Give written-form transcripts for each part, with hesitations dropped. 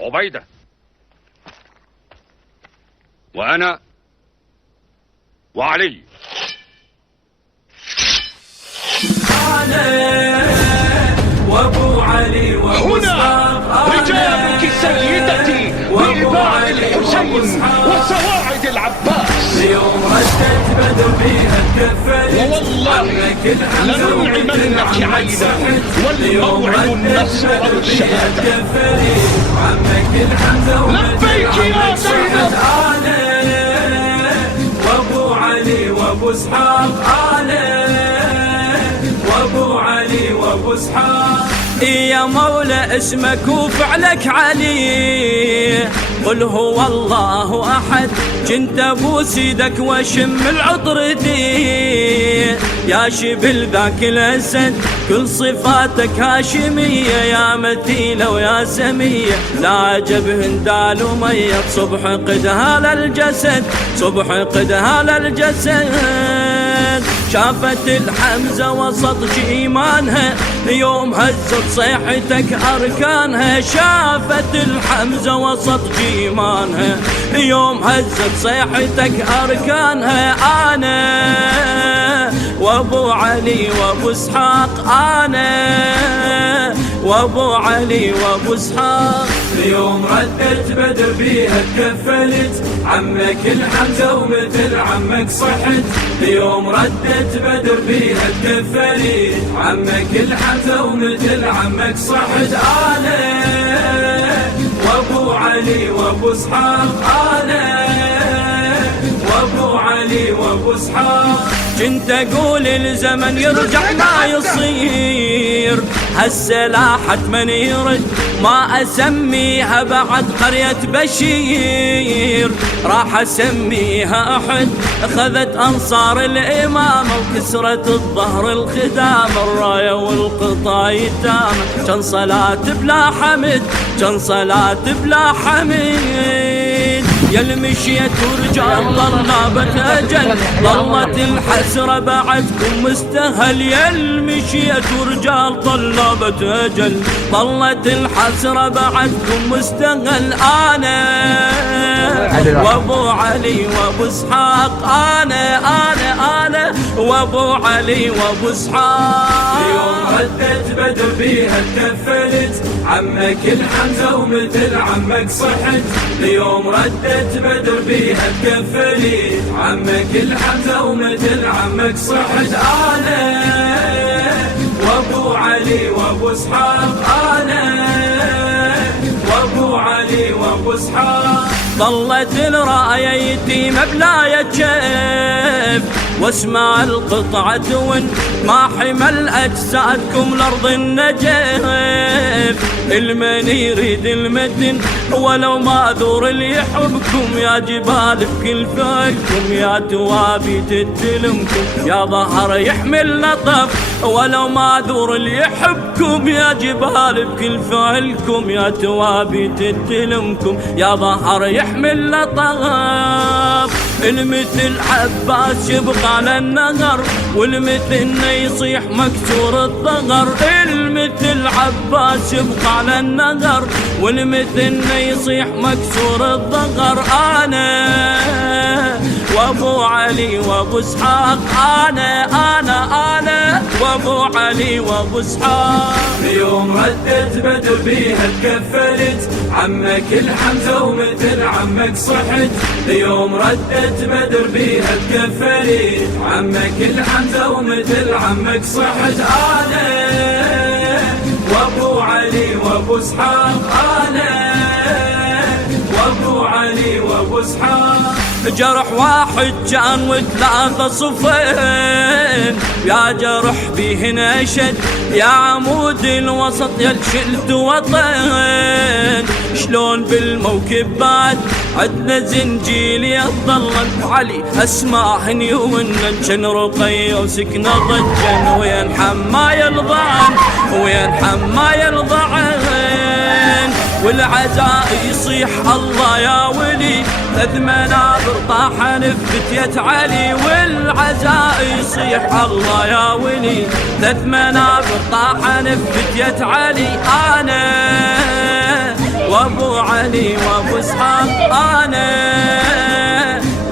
عبيدة، وأنا وعلي. وابو علي هنا رجالك سيدتي بإباء الحسين وسواعد العباس. اليوم ردت بدر بيها الكفل، والله لننعمنك عينا والموعد النصر والشهادة. عمك الحمزة لبيك يا زينب. وابو علي وابو اسحاق وابو علي وابو اسحاق. يا مولى اسمك وفعلك علي، قل هو الله احد، كنت ابو سيدك واشم العطر دي. يا شبل ذاك الاسد كل صفاتك هاشميه، يا متيله ويا سميه لا عجب هندال وميه. صبح قدها للجسد، صبح قدها للجسد. شافت الحمزة وسط جيمانها يوم هزت صيحتك أركانها. شافت الحمزة وسط جيمانها يوم هزت صيحتك أركانها. أنا وابو علي وابو اسحاق، أنا وابو علي وابو اسحاق. اليوم ردت بدر بيها تكفلت، عمك الحمزة ومثل عمك صحت. اليوم ردت بدر بيها تكفلت، عمك الحمزة ومثل عمك صحت. أنا وابو علي وابو اسحاق، أنا وابو علي وابو اسحاق. كنت اقول الزمن يرجع ما يصير، هسه لاحت من يرد ما اسميها بعد قرية بشير. راح اسميها احد، اخذت انصار الامامة وكسرت الظهر الخدام. الراية والقطا يتام، كان صلاة بلا حمد، كان صلاة بلا حمد. يا المشيت ورجال ضربت اجل، ظلت الحسرة بعدكم مستهل. يا المشيت ورجال طلبت اجل، ظلت الحسرة بعدكم مستهل. انا وابو علي وابو اسحاق، انا وابو علي وابو اسحاق. اليوم ردت بدر بيها تكفلت، عمك الحمزة ومثل عمك صحت. اليوم ردت بدر بيها تكفلت، عمك الحمزة ومثل عمك صحت. انا وابو علي وابو اسحاق، انا وابو علي وابو اسحاق. ظلت الراية يتيمة بلا يتشف، واسمع القطعة وان ما حمل اجسادكم لارض النجف. المن يريد المتن ولو ما ذور اللي يحبكم، يا جبال بكل فعلكم، يا توابي تتلمكم، يا ظهر يحمل لطف ولو ما ذور اللي يحبكم، يا جبال بكل فعلكم، يا توابي تتلمكم، يا ظهر يحمل لطف. المثل عباس يبقى للنهر، والمثل يصيح مكسور الظهر. المثل عباس يبقى للنهر، والمثل يصيح مكسور الظهر. انا وابو علي وابو اسحاق، انا وابو علي وابو اسحاق. اليوم ردت بدر بيها تكفلت، عمك الحمزة ومثل عمك صحت. اليوم ردت بدر بيها تكفلت، عمك الحمزة ومثل عمك صحت. انا وابو علي وابو اسحاق، انا وابو علي وابو اسحاق. جرح واحد كان وثلاثة صفين، يا جرح بيه نشد يا عمود الوسط يا شلت وطن. شلون بالموكب بعد عدنا زنجيل يظلت علي اسماهن يونن، كان رقية وسكنة ضجن، وين حماي الضعن وين حماي الضعن. والعزاء يصيح الله يا ولي، ثلاث منابر طاحن بفتية علي. والعزاء يصيح الله يا ولي، ثلاث منابر طاحن بفتية علي. انا وابو علي وابو اسحاق، انا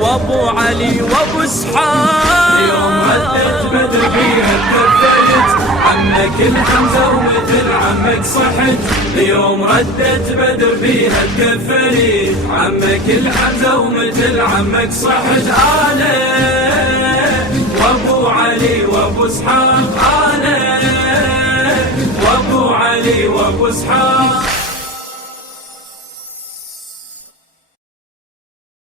وابو علي وابو اسحاق. يوم ردت بدر بيها تكفلت، عمك الحمزة ومثل عمك صحت. يوم ردت بدر بيها تكفلت، عمك الحمزة ومثل عمك صحت. انا وابو علي وابو اسحاق، انا وابو علي وابو اسحاق.